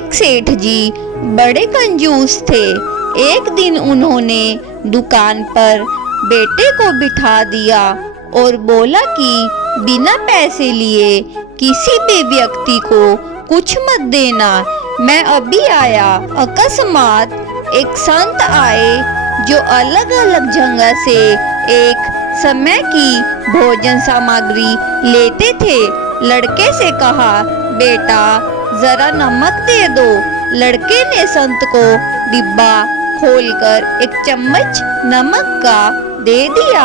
एक सेठ जी बड़े कंजूस थे। एक दिन उन्होंने दुकान पर बेटे को बिठा दिया और बोला कि बिना पैसे लिए किसी भी व्यक्ति को कुछ मत देना, मैं अभी आया। अकस्मात एक संत आए जो अलग अलग जगह से एक समय की भोजन सामग्री लेते थे। लड़के से कहा, बेटा जरा नमक दे दो। लड़के ने संत को डिब्बा खोलकर एक चम्मच नमक का दे दिया।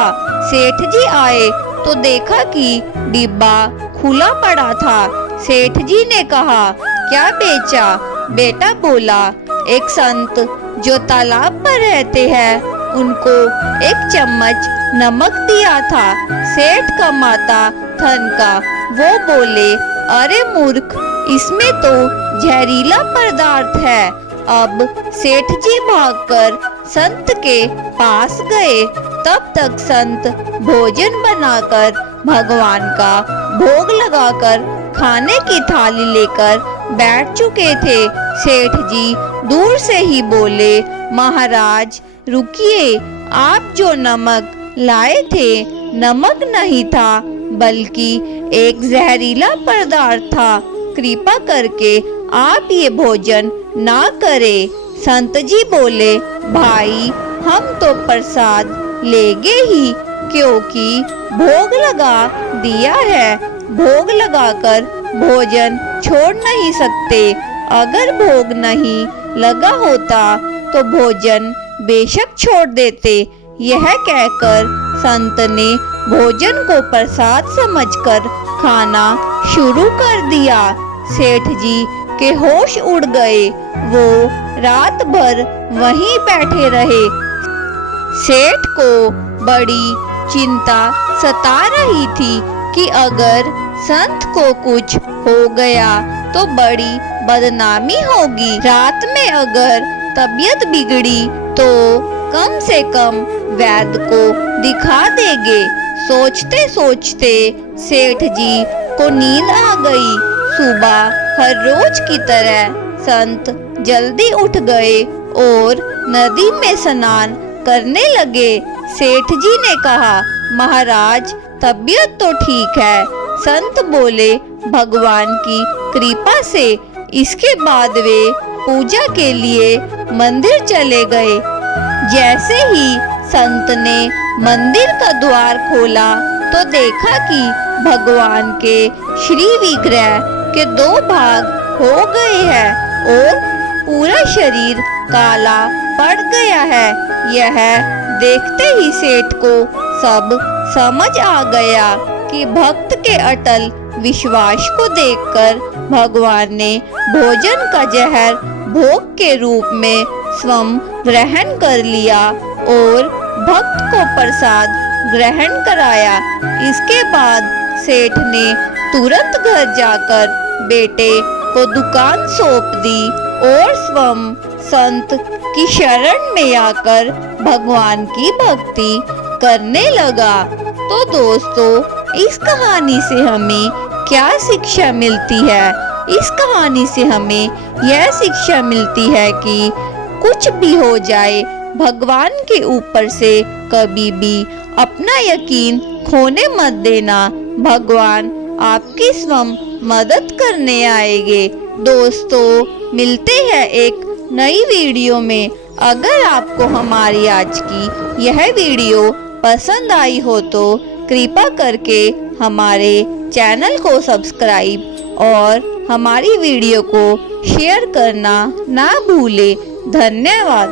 सेठ जी आए तो देखा कि डिब्बा खुला पड़ा था। सेठ जी ने कहा, क्या बेचा? बेटा बोला, एक संत जो तालाब पर रहते हैं उनको एक चम्मच नमक दिया था। सेठ का माथा ठनका। वो बोले, अरे मूर्ख, इसमें तो जहरीला पदार्थ है। अब सेठ जी भागकर संत के पास गए। तब तक संत भोजन बनाकर भगवान का भोग लगाकर खाने की थाली लेकर बैठ चुके थे। सेठ जी दूर से ही बोले, महाराज रुकिए, आप जो नमक लाए थे नमक नहीं था बल्कि एक जहरीला पदार्थ था। कृपा करके आप ये भोजन ना करें। संत जी बोले, भाई हम तो प्रसाद लेंगे ही, क्योंकि भोग लगा दिया है। भोग लगाकर भोजन छोड़ नहीं सकते। अगर भोग नहीं लगा होता तो भोजन बेशक छोड़ देते। यह कहकर संत ने भोजन को प्रसाद समझकर खाना शुरू कर दिया। सेठ जी के होश उड़ गए। वो रात भर वहीं बैठे रहे। सेठ को बड़ी चिंता सता रही थी कि अगर संत को कुछ हो गया तो बड़ी बदनामी होगी। रात में अगर तबीयत बिगड़ी तो कम से कम वैद्य को दिखा देंगे। सोचते सोचते सेठ जी को नींद आ गई। सुबह हर रोज की तरह संत जल्दी उठ गए और नदी में स्नान करने लगे। सेठ जी ने कहा, महाराज तबीयत तो ठीक है। संत बोले, भगवान की कृपा से। इसके बाद वे पूजा के लिए मंदिर चले गए। जैसे ही संत ने मंदिर का द्वार खोला तो देखा कि भगवान के श्री विग्रह के दो भाग हो गए हैं और पूरा शरीर काला पड़ गया है। यह देखते ही सेठ को सब समझ आ गया कि भक्त के अटल विश्वास को देखकर भगवान ने भोजन का जहर भोग के रूप में स्वयं ग्रहण कर लिया और भक्त को प्रसाद ग्रहण कराया। इसके बाद सेठ ने तुरंत घर जाकर बेटे को दुकान सौंप दी और स्वयं संत की शरण में आकर भगवान की भक्ति करने लगा। तो दोस्तों, इस कहानी से हमें क्या शिक्षा मिलती है? इस कहानी से हमें यह शिक्षा मिलती है कि कुछ भी हो जाए, भगवान के ऊपर से कभी भी अपना यकीन खोने मत देना। भगवान आपकी स्वयं मदद करने आएंगे। दोस्तों, मिलते हैं एक नई वीडियो में। अगर आपको हमारी आज की यह वीडियो पसंद आई हो तो कृपा करके हमारे चैनल को सब्सक्राइब और हमारी वीडियो को शेयर करना ना भूलें। धन्यवाद।